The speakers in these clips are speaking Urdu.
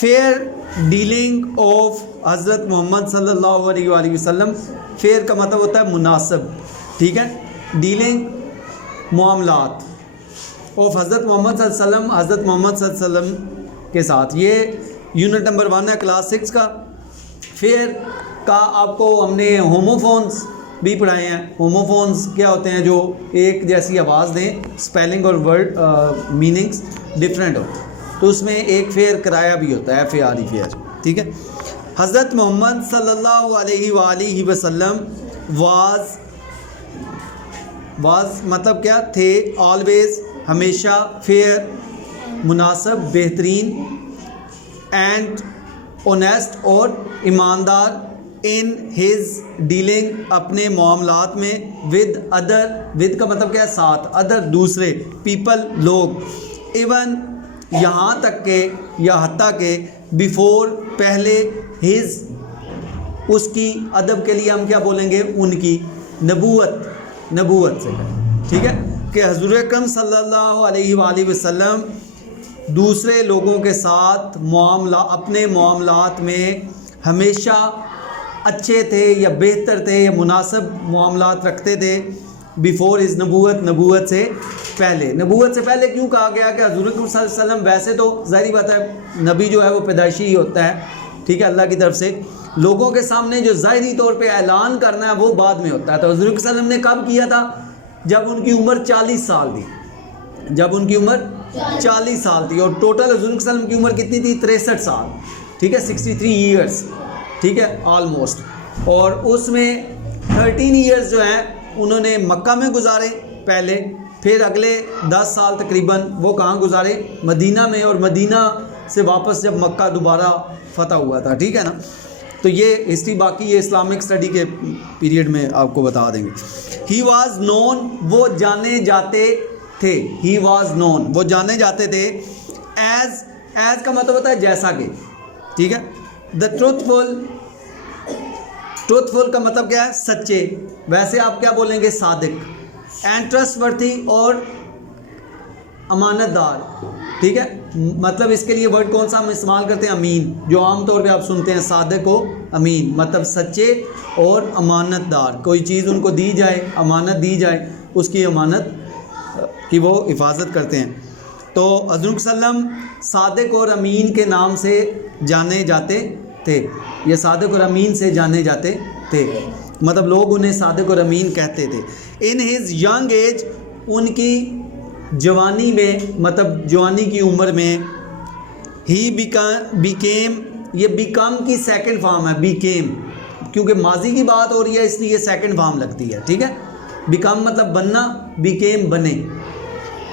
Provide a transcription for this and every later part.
فیئر ڈیلنگ آف حضرت محمد صلی اللہ علیہ وآلہ وسلم. فیئر کا مطلب ہوتا ہے مناسب, ٹھیک ہے. ڈیلنگ معاملات آف حضرت محمد صلی اللہ علیہ وسلم, حضرت محمد صلی اللہ علیہ وسلم کے ساتھ. یہ یونٹ نمبر 1 ہے کلاس 6 کا. فیئر کا آپ کو ہم نے ہوموفونز بھی پڑھائے ہیں. ہوموفونز کیا ہوتے ہیں؟ جو ایک جیسی آواز دیں, اسپیلنگ اور ورڈ میننگس ڈفرینٹ ہو, تو اس میں ایک فیئر کرایا بھی ہوتا ہے, FARE فیئر, ٹھیک ہے. حضرت محمد صلی اللہ علیہ وآلہ وسلم واز مطلب کیا تھے؟ آلویز, ہمیشہ, فیئر مناسب, بہترین, اینڈ اونیسٹ اور ایماندار, ان ہز ڈیلنگ اپنے معاملات میں, ود ادر, ود کا مطلب کیا ہے؟ ساتھ, ادر دوسرے, پیپل لوگ, ایون یہاں تک کہ یا حتیٰ کہ, بیفور پہلے, ہز اس کی, ادب کے لیے ہم کیا بولیں گے؟ ان کی, نبوت سے, ٹھیک ہے, کہ حضور اکرم صلی اللہ علیہ وآلہ وسلم دوسرے لوگوں کے ساتھ اپنے معاملات میں ہمیشہ اچھے تھے یا بہتر تھے یا مناسب معاملات رکھتے تھے. بیفور از نبوت سے پہلے. نبوت سے پہلے کیوں کہا گیا؟ کہ حضور اکرم صلی اللہ علیہ وسلم ویسے تو ظاہری بات ہے نبی جو ہے وہ پیدائشی ہی ہوتا ہے, ٹھیک ہے, اللہ کی طرف سے. لوگوں کے سامنے جو ظاہری طور پہ اعلان کرنا ہے وہ بعد میں ہوتا ہے. تو حضور صلی اللہ علیہ وسلم نے کب کیا تھا؟ جب ان کی عمر 40 سال تھی. جب ان کی عمر 40 سال تھی, اور ٹوٹل حضور صلی اللہ علیہ وسلم کی عمر کتنی تھی؟ 63 سال, ٹھیک ہے, 63 ایئرس, ٹھیک ہے, آلموسٹ. اور اس میں 13 ایئرس جو ہیں انہوں نے مکہ میں گزارے پہلے, پھر اگلے 10 سال تقریباً وہ کہاں گزارے؟ مدینہ میں, اور مدینہ سے واپس جب مکہ دوبارہ فتح ہوا تھا, ٹھیک ہے نا. تو یہ ہسٹری باقی یہ اسلامک اسٹڈی کے پیریڈ میں آپ کو بتا دیں گے. ہی واز نون, وہ جانے جاتے تھے. ہی واز نون, وہ جانے جاتے تھے. ایز کا مطلب ہوتا ہے جیسا کہ, ٹھیک ہے. دا ٹروتھفل کا مطلب کیا ہے؟ سچے. ویسے آپ کیا بولیں گے؟ صادق. اینڈ ٹرسٹ ورتھی, اور امانت دار, ٹھیک ہے. مطلب اس کے لیے ورڈ کون سا ہم استعمال کرتے ہیں؟ امین, جو عام طور پہ آپ سنتے ہیں صادق و امین, مطلب سچے اور امانت دار. کوئی چیز ان کو دی جائے, امانت دی جائے, اس کی امانت کی وہ حفاظت کرتے ہیں. تو حضرت صلی اللہ علیہ وسلم صادق اور امین کے نام سے جانے جاتے تھے. یہ صادق اور امین سے جانے جاتے تھے, مطلب لوگ انہیں صادق اور امین کہتے تھے. ان ہز ینگ ایج, ان کی جوانی میں, مطلب جوانی کی عمر میں. ہی بیکیم, یہ بیکم کی سیکنڈ فارم ہے, بیکیم, کیونکہ ماضی کی بات ہو رہی ہے اس لیے سیکنڈ فارم لگتی ہے, ٹھیک ہے. بیکم مطلب بننا, بیکیم بنے.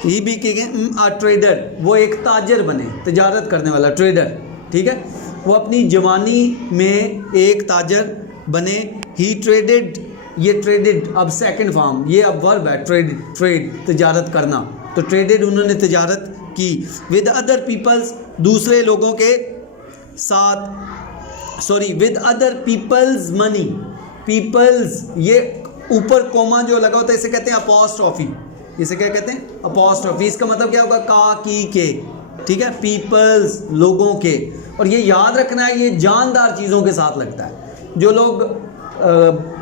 ہی بیکیم آ ٹریڈر, وہ ایک تاجر بنے, تجارت کرنے والا, ٹریڈر, ٹھیک ہے. وہ اپنی جوانی میں ایک تاجر بنے. ہی ٹریڈڈ, یہ ٹریڈڈ اب سیکنڈ فارم, یہ اب ورب ہے, ٹریڈ تجارت کرنا. تو ٹریڈڈ انہوں نے تجارت کی. ود ادر پیپلز, دوسرے لوگوں کے ساتھ, with other people's money. People's, یہ اوپر کوما جو لگا ہوتا ہے اسے کہتے ہیں اپوسٹرافی. اسے کیا کہتے ہیں؟ اپوسٹرافی. اس کا مطلب کیا ہوگا؟ کا, کی, کے, ٹھیک ہے. پیپلز, لوگوں کے. اور یہ یاد رکھنا ہے یہ جاندار چیزوں کے ساتھ لگتا ہے. جو لوگ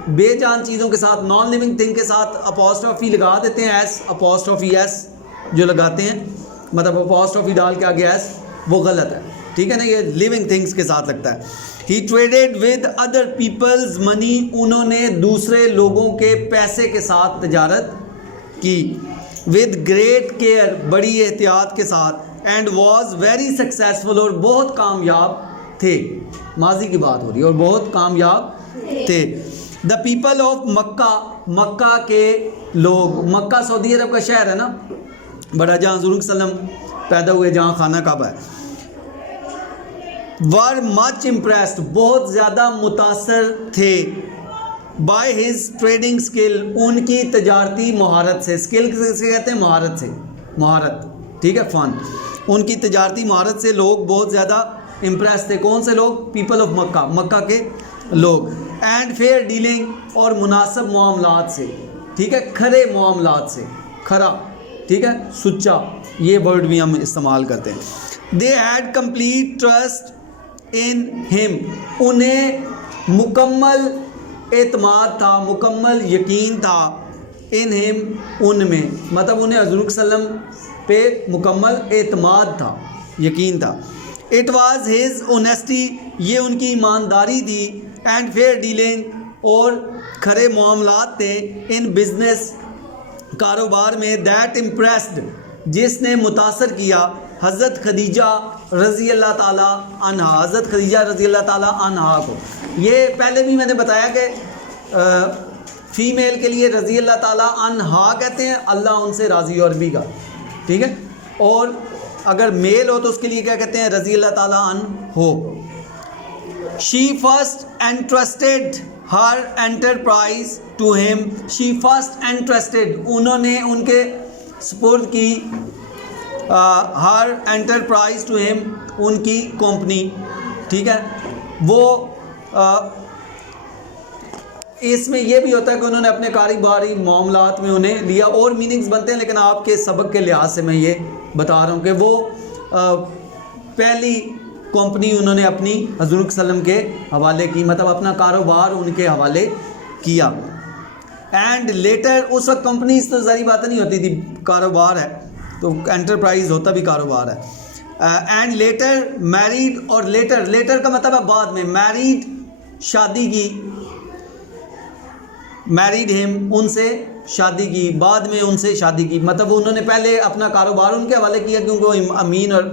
بے جان چیزوں کے ساتھ, نان لیونگ تھنگ کے ساتھ اپوسٹرافی لگا دیتے ہیں, ایس اپوسٹرافی ایس جو لگاتے ہیں, مطلب اپوسٹرافی ڈال کے آگے ایس, وہ غلط ہے, ٹھیک ہے نا. یہ لیونگ تھنگس کے ساتھ لگتا ہے. ہی ٹریڈڈ ود ادر پیپلز منی, انہوں نے دوسرے لوگوں کے پیسے کے ساتھ تجارت کی. ود گریٹ کیئر, بڑی احتیاط کے ساتھ. اینڈ واز ویری سکسیزفل, اور بہت کامیاب تھے. ماضی کی بات ہو رہی ہے, اور بہت کامیاب تھے. دا پیپل آف مکہ, مکہ کے لوگ. مکہ سعودی عرب کا شہر ہے نا بڑا, جہاں حضور صلی اللہ علیہ وسلم پیدا ہوئے, جہاں خانہ کعبہ ہے. ور مچ امپریسڈ, بہت زیادہ متاثر تھے. بائی ہز ٹریڈنگ اسکل, ان کی تجارتی مہارت سے. اسکل سے کہتے ہیں مہارت سے, مہارت, ٹھیک ہے, فن. ان کی تجارتی مہارت سے لوگ بہت زیادہ امپریس تھے. کون سے لوگ؟ پیپل آف مکہ, مکہ کے لوگ. اینڈ فیئر ڈیلنگ, اور مناسب معاملات سے, ٹھیک ہے, کھرے معاملات سے. کھرا ٹھیک ہے, سچا, یہ ورڈ بھی ہم استعمال کرتے ہیں. They had complete trust in ہم, انہیں مکمل اعتماد تھا, مکمل یقین تھا, ان ہم, ان میں, مطلب انہیں حضور صلی اللہ علیہ وسلم پہ مکمل اعتماد تھا, یقین تھا. اٹ واز ہز اونیسٹی, یہ ان کی ایمانداری تھی, اینڈ فیئر ڈیلنگ, اور کھرے معاملات تھے, ان بزنس, کاروبار میں, دیٹ امپریسڈ, جس نے متاثر کیا حضرت خدیجہ رضی اللہ تعالیٰ عنہا, حضرت خدیجہ رضی اللہ تعالیٰ عنہا کو. یہ پہلے بھی میں نے بتایا کہ فیمیل کے لیے رضی اللہ تعالیٰ عنہا کہتے ہیں, اللہ ان سے راضی اور بھی کا, ٹھیک ہے, اور اگر میل ہو تو اس کے لیے کیا کہتے ہیں, رضی اللہ تعالیٰ عنہ ہو. She first interested her enterprise to him, she first interested, انہوں نے ان کے سپرد کی ہر انٹرپرائز ٹو ہم, ان کی کمپنی, ٹھیک ہے. وہ اس میں یہ بھی ہوتا ہے کہ انہوں نے اپنے کاروباری معاملات میں انہیں لیا, اور میننگز بنتے ہیں, لیکن آپ کے سبق کے لحاظ سے میں یہ بتا رہا ہوں کہ وہ پہلی کمپنی انہوں نے اپنی حضور صلی اللہ علیہ وسلم کے حوالے کی, مطلب اپنا کاروبار ان کے حوالے کیا. اینڈ لیٹر, اس وقت کمپنیز تو ظاہری بات نہیں ہوتی تھی, کاروبار ہے تو انٹرپرائز ہوتا بھی کاروبار ہے. اینڈ لیٹر میریڈ, اور لیٹر کا مطلب ہے بعد میں, میریڈ شادی کی, میریڈ ہم, ان سے شادی کی, بعد میں ان سے شادی کی, مطلب انہوں نے پہلے اپنا کاروبار ان کے حوالے کیا کیونکہ وہ امین اور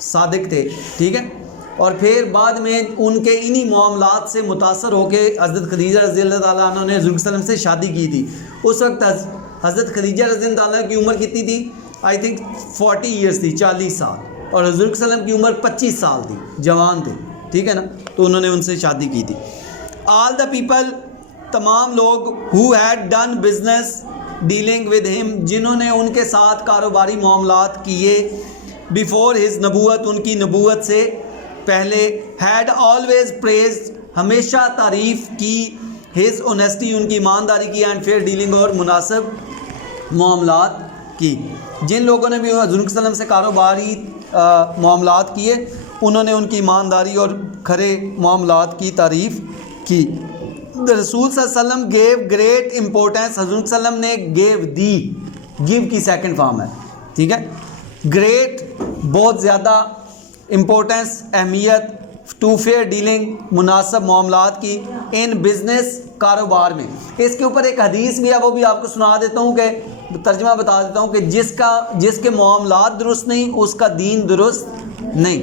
صادق تھے, ٹھیک ہے, اور پھر بعد میں ان کے انہی معاملات سے متاثر ہو کے حضرت خدیجہ رضی اللہ تعالیٰ عنہ نے حضور صلی اللہ علیہ وسلم سے شادی کی تھی. اس وقت حضرت خدیجہ رضی اللہ تعالیٰ کی عمر کتنی تھی, آئی تھنک 40 ایئرس تھی, 40 سال, اور حضور صلی اللہ علیہ وسلم کی عمر 25 سال تھی, جوان تھے, ٹھیک ہے نا, تو انہوں نے ان سے شادی کی تھی. آل دا پیپل, تمام لوگ, who had done business dealing with him, جنہوں نے ان کے ساتھ کاروباری معاملات کیے, before his نبوت, ان کی نبوت سے پہلے, had always praised, ہمیشہ تعریف کی, his honesty, ان کی ایمانداری کی, and fair dealing, اور مناسب معاملات کی. جن لوگوں نے بھی حضور صلی اللہ علیہ وسلم سے کاروباری معاملات کیے, انہوں نے ان کی ایمانداری اور کھرے معاملات کی تعریف کی. رسول صلی اللہ علیہ وسلم گیو گریٹ امپورٹینس, حضور صلی اللہ علیہ وسلم نے گیو دی, گیو کی سیکنڈ فارم ہے, ٹھیک ہے, گریٹ بہت زیادہ, امپورٹینس اہمیت, ٹو فیئر ڈیلنگ مناسب معاملات کی, ان بزنس کاروبار میں. اس کے اوپر ایک حدیث بھی ہے, وہ بھی آپ کو سنا دیتا ہوں, کہ ترجمہ بتا دیتا ہوں, کہ جس کے معاملات درست نہیں اس کا دین درست نہیں.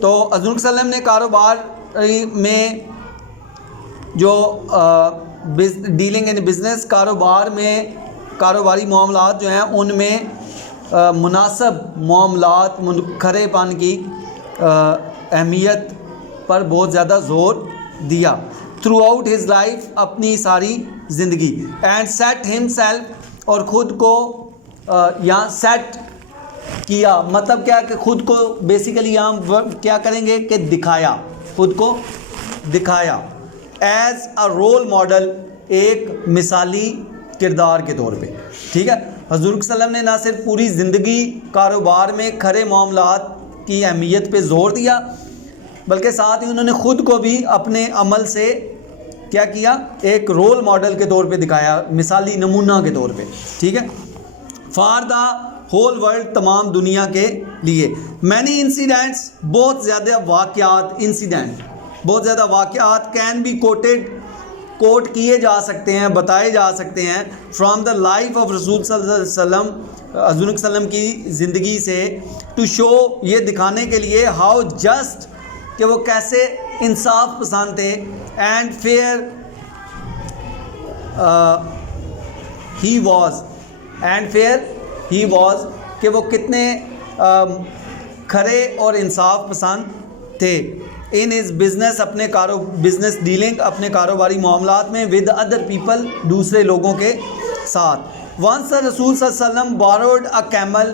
تو حضور صلی اللہ علیہ وسلم نے کاروبار میں جو ڈیلنگ ان بزنس, کاروبار میں کاروباری معاملات جو ہیں ان میں مناسب معاملات, کھرے پن کی اہمیت پر بہت زیادہ زور دیا. تھرو آؤٹ ہز لائف, اپنی ساری زندگی. اینڈ سیٹ ہم سیلف, اور خود کو یہاں سیٹ کیا, مطلب کیا کہ خود کو بیسیکلی یہاں کیا کریں گے کہ دکھایا, خود کو دکھایا, ایز اے رول ماڈل, ایک مثالی کردار کے طور پہ, ٹھیک ہے. حضور صلی اللہ علیہ وسلم نے نہ صرف پوری زندگی کاروبار میں کھرے معاملات کی اہمیت پہ زور دیا, بلکہ ساتھ ہی انہوں نے خود کو بھی اپنے عمل سے کیا کیا, ایک رول ماڈل کے طور پہ دکھایا, مثالی نمونہ کے طور پہ, ٹھیک ہے. فار دا ہول ورلڈ, تمام دنیا کے لیے. مینی انسیڈنٹس, بہت زیادہ واقعات, انسیڈنٹ بہت زیادہ واقعات, کین بی کوٹ کیے جا سکتے ہیں, بتائے جا سکتے ہیں, فرام دا لائف آف رسول صلی اللہ علیہ وسلم, حضور صلی اللہ علیہ وسلم کی زندگی سے, ٹو شو, یہ دکھانے کے لیے, ہاؤ جسٹ, کہ وہ کیسے انصاف پسند تھے, and fair he was, and fair he was, کہ وہ کتنے کھرے اور انصاف پسند تھے. ان ہز بزنس, اپنے بزنس ڈیلنگ, اپنے کاروباری معاملات میں, ود ادر پیپل, دوسرے لوگوں کے ساتھ. ونس رسول صلی اللہ علیہ وسلم بوروڈ اے کیمل,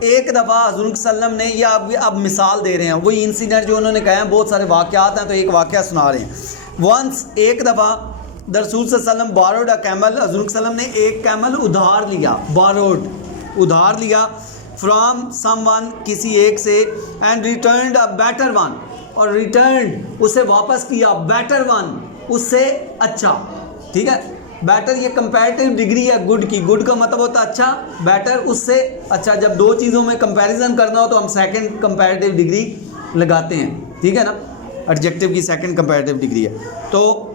ایک دفعہ حضور صلی اللہ علیہ وسلم نے, یہ اب مثال دے رہے ہیں, وہی انسیڈنٹ جو انہوں نے کہا ہے, بہت سارے واقعات ہیں تو ایک واقعہ سنا رہے ہیں. ونس, ایک دفعہ, رسول صلی اللہ علیہ وسلم بوروڈ اے کیمل, حضور صلی اللہ علیہ وسلم نے ایک کیمل ادھار لیا, بوروڈ, ادھار لیا فرام سم ون کسی ایک سے and returned a better one اور ریٹرنڈ اسے واپس کیا بیٹر ون اس سے اچھا. ٹھیک ہے, بیٹر یہ کمپیریٹیو ڈگری ہے گڈ کی, گڈ کا مطلب ہوتا ہے اچھا, بیٹر اس سے اچھا. جب دو چیزوں میں کمپیریزن کرنا ہو تو ہم سیکنڈ کمپیریٹیو ڈگری لگاتے ہیں. ٹھیک ہے نا, ایڈجیکٹیو کی سیکنڈ کمپیریٹیو ڈگری ہے. تو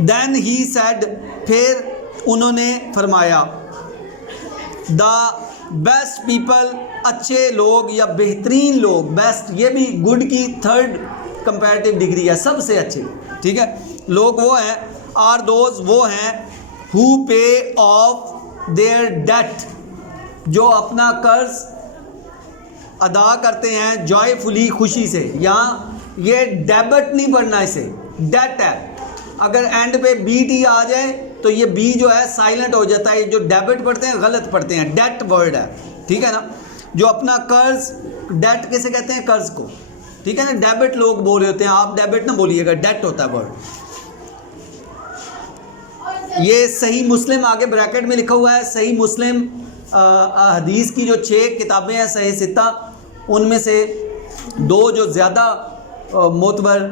دین ہی سیڈ پھر انہوں نے فرمایا دا بیسٹ پیپل اچھے لوگ یا بہترین لوگ, بیسٹ یہ بھی گڈ کی تھرڈ کمپیریٹیو ڈگری ہے, سب سے اچھے. ٹھیک ہے, لوگ وہ ہیں آر دوز وہ ہیں ہو پے آف دیئر ڈیٹ جو اپنا قرض ادا کرتے ہیں جوائے فلی خوشی سے. یہاں یہ ڈیبٹ نہیں پڑھنا, اسے ڈیٹ ہے. اگر اینڈ پہ بی ٹی آ جائے تو یہ بی جو ہے سائلنٹ ہو جاتا ہے. جو ڈیبٹ پڑھتے ہیں غلط پڑھتے ہیں, ڈیٹ ورڈ ہے. ٹھیک ہے نا, جو اپنا قرض, ڈیٹ کیسے کہتے ہیں قرض کو. ٹھیک ہے نا, ڈیبٹ لوگ بول رہے ہوتے ہیں, آپ ڈیبٹ نہ بولیے گا, ڈیٹ ہوتا ہے ورڈ. یہ صحیح مسلم آگے بریکٹ میں لکھا ہوا ہے. صحیح مسلم حدیث کی جو 6 کتابیں ہیں صحیح ستہ, ان میں سے 2 جو زیادہ معتبر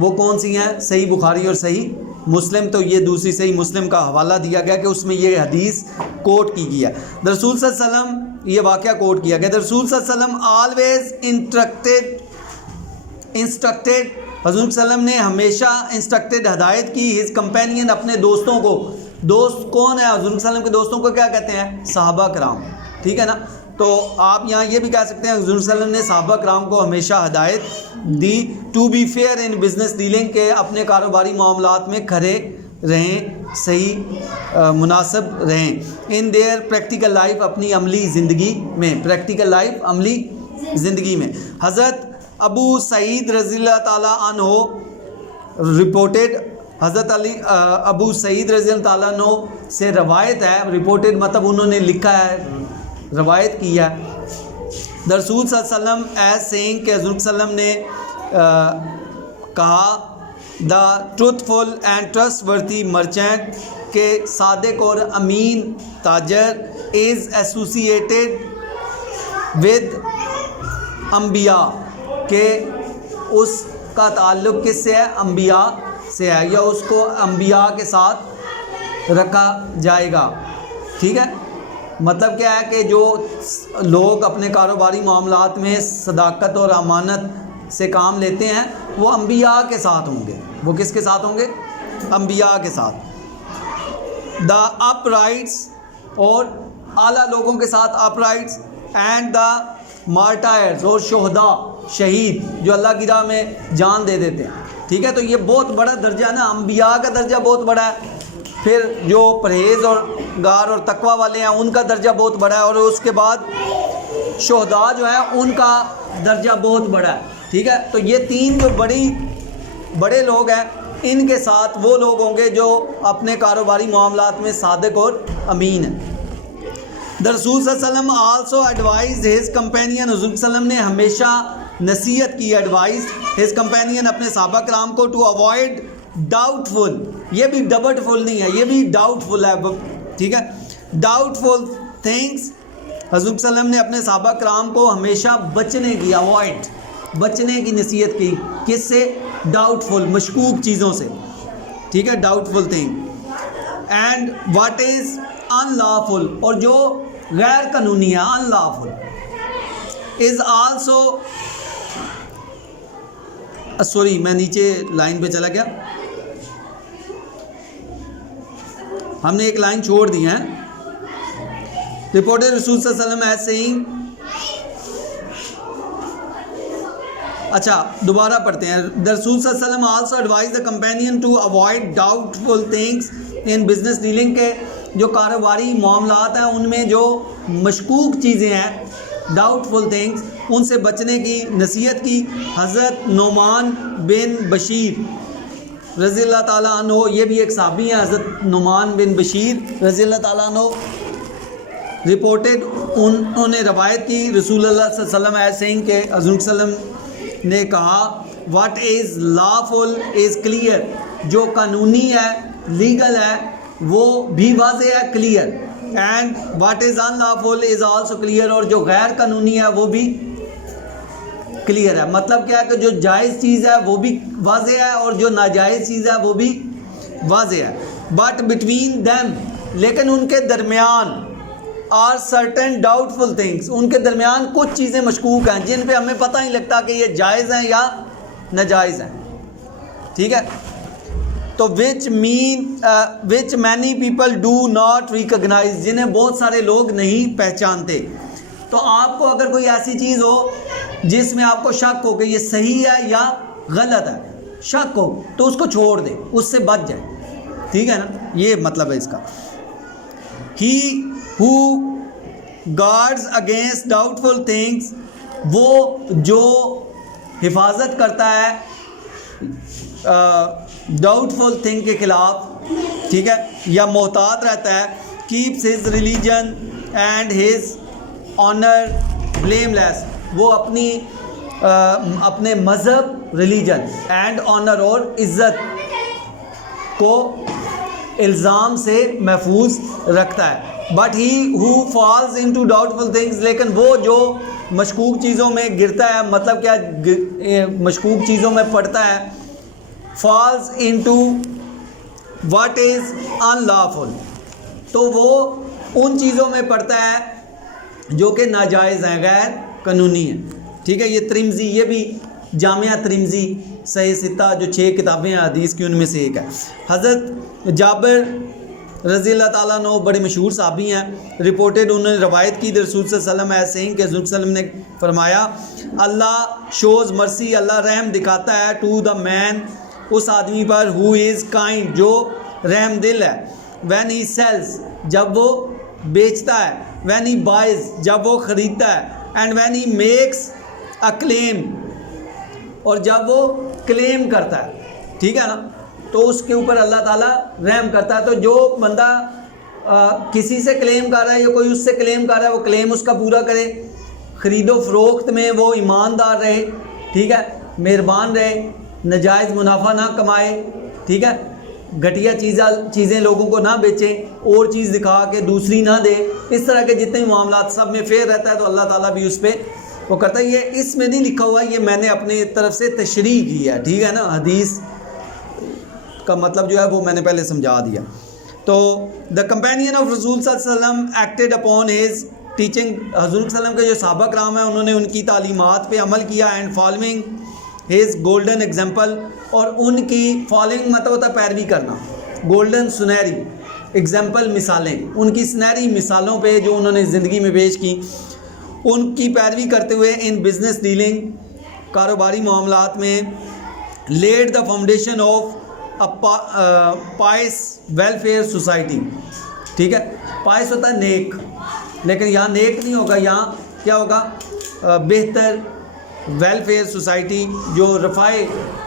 وہ کون سی ہیں, صحیح بخاری اور صحیح مسلم. تو یہ دوسری صحیح مسلم کا حوالہ دیا گیا کہ اس میں یہ حدیث کوٹ کی گئی ہے. رسول صلی اللہ علیہ وسلم یہ واقعہ کوٹ کیا گیا. رسول صلی اللہ علیہ وسلم آلویز انسٹرکٹیڈ حضور صلی اللہ علیہ وسلم نے ہمیشہ انسٹرکٹیڈ ہدایت کی ہز کمپینین اپنے دوستوں کو. دوست کون ہے حضور صلی اللہ علیہ وسلم کے دوستوں کو کیا کہتے ہیں, صحابہ کرام. ٹھیک ہے نا, تو آپ یہاں یہ بھی کہہ سکتے ہیں حضور صلی اللہ علیہ وسلم نے صحابہ کرام کو ہمیشہ ہدایت دی to be fair in business dealing کے اپنے کاروباری معاملات میں کھڑے رہیں, صحیح مناسب رہیں. ان دیئر پریکٹیکل لائف اپنی عملی زندگی میں, پریکٹیکل لائف عملی زندگی میں. حضرت ابو سعید رضی اللہ تعالیٰ عنہ رپورٹڈ, حضرت ابو سعید رضی اللہ تعالیٰ عنہ سے روایت ہے. رپورٹڈ مطلب انہوں نے لکھا ہے, روایت کی ہے. دا رسول صلی اللہ علیہ وسلم ایز سینگ کہ حضور صلی اللہ علیہ وسلم نے کہا the truthful and trustworthy merchant کہ صادق اور امین تاجر از ایسوسیٹیڈ ود انبیاء کہ اس کا تعلق کس سے ہے, انبیاء سے ہے, یا اس کو انبیاء کے ساتھ رکھا جائے گا. ٹھیک ہے, مطلب کیا ہے کہ جو لوگ اپنے کاروباری معاملات میں صداقت اور امانت سے کام لیتے ہیں وہ انبیاء کے ساتھ ہوں گے. وہ کس کے ساتھ ہوں گے, انبیاء کے ساتھ. دا اپ رائٹس اور اعلیٰ لوگوں کے ساتھ اپ رائٹس, اینڈ دا مارٹائرز اور شہداء شہید جو اللہ کی راہ میں جان دے دیتے ہیں. ٹھیک ہے, تو یہ بہت بڑا درجہ ہے نا, انبیاء کا درجہ بہت بڑا ہے. پھر جو پرہیز اور گار اور تقوی والے ہیں ان کا درجہ بہت بڑا ہے, اور اس کے بعد شہداء جو ہیں ان کا درجہ بہت بڑا ہے. ٹھیک ہے, تو یہ 3 جو بڑے لوگ ہیں ان کے ساتھ وہ لوگ ہوں گے جو اپنے کاروباری معاملات میں صادق اور امین ہیں. دا رسول صلی اللہ علیہ وسلم آلسو ایڈوائزڈ ہز کمپینین, حضور صلی اللہ علیہ وسلم نے ہمیشہ نصیحت کی, ایڈوائز ہز کمپینین اپنے صحابہ کرام کو, ٹو اوائڈ ڈاؤٹ فل, یہ بھی ڈبٹ فل نہیں ہے, یہ بھی ڈاؤٹ فل ہے. ٹھیک ہے, ڈاؤٹ فل تھنگس, حضور صلی اللہ علیہ وسلم نے اپنے صحابہ کرام کو ہمیشہ بچنے کی, اوائڈ بچنے کی نصیحت کی. کس سے, ڈاؤٹ فل مشکوک چیزوں سے. ٹھیک ہے, doubtful thing. And what is unlawful, اور جو غیر قانونی ہے, unlawful is also, sorry میں نیچے لائن پہ چلا گیا, ہم نے ایک لائن چھوڑ دی ہے. رپورٹڈ رسول صلی اللہ علیہ وسلم ایز سیئنگ, اچھا دوبارہ پڑھتے ہیں. دا رسول صلی اللہ علیہ وسلم also advise the companion to avoid doubtful things in business dealing کے جو کاروباری معاملات ہیں ان میں جو مشکوک چیزیں ہیں, ڈاؤٹ فل تھنگس, ان سے بچنے کی نصیحت کی. حضرت نعمان بن بشیر رضی اللہ تعالیٰ عنہ, یہ بھی ایک صحابی ہیں, حضرت نعمان بن بشیر رضی اللہ تعالیٰ عنہ, رپورٹڈ انہوں نے روایت کی رسول اللہ صلی اللہ علیہ وسلم ایز سینگ کہ حضور صلی اللہ علیہ وسلم نے کہا what is lawful is clear, جو قانونی ہے لیگل ہے وہ بھی واضح ہے, clear. And what is unlawful is also clear, اور جو غیر قانونی ہے وہ بھی کلیئر ہے. مطلب کیا ہے کہ جو جائز چیز ہے وہ بھی واضح ہے اور جو ناجائز چیز ہے وہ بھی واضح ہے. بٹ بٹوین دیم، لیکن ان کے درمیان are certain doubtful things, ان کے درمیان کچھ چیزیں مشکوک ہیں جن پہ ہمیں پتہ نہیں لگتا کہ یہ جائز ہیں یا ناجائز ہیں. ٹھیک ہے، تو which many people do not recognise, جنہیں بہت سارے لوگ نہیں پہچانتے. تو آپ کو اگر کوئی ایسی چیز ہو جس میں آپ کو شک ہو کہ یہ صحیح ہے یا غلط ہے، شک ہو تو اس کو چھوڑ دے، اس سے بچ جائے. ٹھیک ہے نا، یہ مطلب ہے اس کا. ہی ہو گارڈز اگینسٹ ڈاؤٹ فل تھنگس، وہ جو حفاظت کرتا ہے ڈاؤٹ فل تھنگ کے خلاف، ٹھیک ہے، یا محتاط رہتا ہے. Keeps his religion and his honour blameless, وہ اپنے مذہب، ریلیجن اینڈ آنر اور عزت کو الزام سے محفوظ رکھتا ہے. But he who falls into doubtful things, لیکن وہ جو مشکوک چیزوں میں گرتا ہے، مطلب کیا مشکوک چیزوں میں پڑتا ہے، falls into what is in lawful, تو وہ ان چیزوں میں پڑتا ہے جو کہ ناجائز ہیں، غیر قانونی ہیں. ٹھیک ہے، یہ ترمذی، یہ بھی جامعہ ترمذی صحیح ستہ جو 6 کتابیں ہیں حدیث کی ان میں سے ایک ہے. حضرت جابر رضی اللہ تعالیٰ عنہ بڑے مشہور صحابی ہیں. رپورٹڈ، انہوں نے روایت کی رسول صلی اللہ علیہ وسلم ایسے ہیں کہ رسول صلی اللہ علیہ وسلم نے فرمایا، اللہ شوز مرسی، اللہ رحم دکھاتا ہے ٹو دا مین، اس آدمی پر، ہو از کائنڈ، جو رحم دل ہے. وین ہی سیلز، جب وہ بیچتا ہے. وین ہی بائز، جب وہ خریدتا ہے. And when he makes a claim, اور جب وہ کلیم کرتا ہے. ٹھیک ہے نا، تو اس کے اوپر اللہ تعالیٰ رحم کرتا ہے. تو جو بندہ کسی سے کلیم کر رہا ہے یا کوئی اس سے کلیم کر رہا ہے، وہ کلیم اس کا پورا کرے. خرید و فروخت میں وہ ایماندار رہے، ٹھیک ہے، مہربان رہے، ناجائز منافع نہ کمائے. ٹھیک ہے، گھٹیا چیزیں لوگوں کو نہ بیچیں، اور چیز دکھا کے دوسری نہ دے. اس طرح کے جتنے معاملات سب میں فیئر رہتا ہے تو اللہ تعالیٰ بھی اس پہ وہ کرتا ہے. یہ اس میں نہیں لکھا ہوا، یہ میں نے اپنی طرف سے تشریح کی ہے. ٹھیک ہے نا، حدیث کا مطلب جو ہے وہ میں نے پہلے سمجھا دیا. تو دا کمپینین آف رسول صلی اللہ علیہ وسلم ایکٹیڈ اپون ہز ٹیچنگ، حضور صلی اللہ علیہ وسلم کے جو صحابہ کرام ہیں انہوں نے ان کی تعلیمات پہ عمل کیا. And following his golden example, اور ان کی فالوئنگ مطلب ہوتا ہے پیروی کرنا. گولڈن، سنہری، ایگزامپل مثالیں، ان کی سنہری مثالوں پہ جو انہوں نے زندگی میں پیش کی، ان کی پیروی کرتے ہوئے ان بزنس ڈیلنگ، کاروباری معاملات میں، lead the foundation of pious welfare society. ٹھیک ہے، پائس ہوتا ہے نیک، لیکن یہاں نیک نہیں ہوگا، یہاں کیا ہوگا، بہتر ویلفیئر سوسائٹی، جو رفاع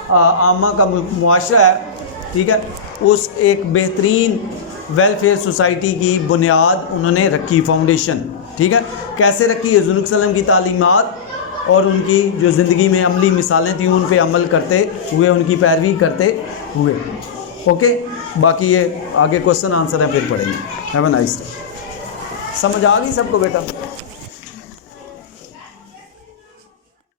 عامہ کا معاشرہ ہے. ٹھیک ہے، اس ایک بہترین ویلفیئر سوسائٹی کی بنیاد انہوں نے رکھی، فاؤنڈیشن. ٹھیک ہے، کیسے رکھی؟ حضور صلی اللہ علیہ وسلم کی تعلیمات اور ان کی جو زندگی میں عملی مثالیں تھیں ان پہ عمل کرتے ہوئے، ان کی پیروی کرتے ہوئے. اوکے، باقی یہ آگے کوسچن آنسر ہے پھر پڑھیں گے. Have a nice day. سمجھ آ گئی سب کو بیٹا؟